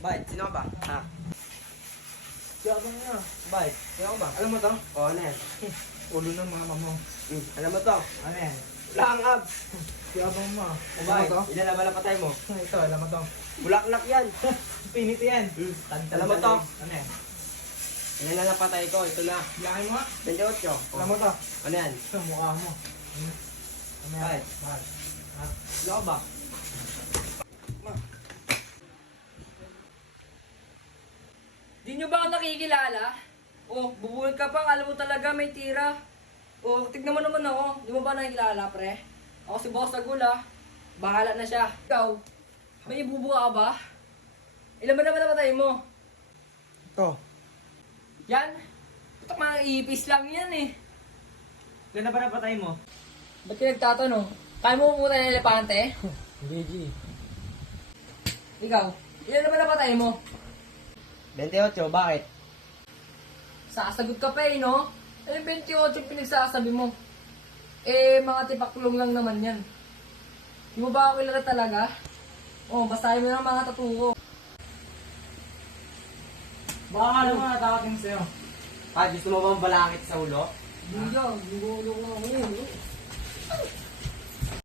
Bakit? Sino ka ba? Ha? Yabang nga. Bakit? Sino ka ba? Alam mo to? Oo, ano yan? Ulo ng mama mo. Alam mo to? Ano yan? Wala kang abs. Yabang mo. O Alam mo bakit? to? Ilan na ba napatay mo? Ito, alam mo to. Bulaklak yan. Pinit yan. Alam mo to? Ano yan? Ilan na napatay ko? Ito na. Biyakin mo nga. 28. Alam mo to? Ano yan? Ito, mukha mo. Ano yan? Bakit? Bakit? Ha? Sino ka ba? Di nyo ba ako nakikilala? Oh, bubuhat ka pa, alam mo talaga may tira. Oh, tignan mo naman ako. Di mo ba nakikilala, pre? Ako si Boss Agula. Bahala na siya. Ikaw, may ibubuka ka ba? Ilan ba naman napatay mo? Ito. Yan? Putak mga ipis lang yan eh. Ilan na ba napatay mo? Ba't ka nagtatanong? Kaya mo pumunta ng elepante? Gigi. Ikaw, ilan na ba napatay mo? 28, bakit? Sasagot ka pa eh, no? Eh, 28 yung pinagsasabi mo. Eh, mga tipaklong lang naman yan. Di mo ba ako kilala talaga? Oh, basahin mo ng mga tattoo ko. Baka alam mo natakating sa'yo. Pa, gusto mo bang balakit sa ulo? Hindi yan, gugulo ko ako yun.